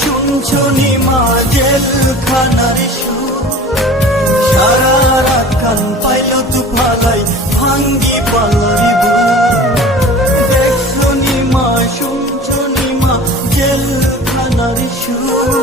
শুনছো নিমা জেলখানার সুর, সারা রাত কান পাইল তু ফালাই ভাঙ্গি পালাই বুক। দেখছো নিমা শুনছো নিমা জেলখানার সুর।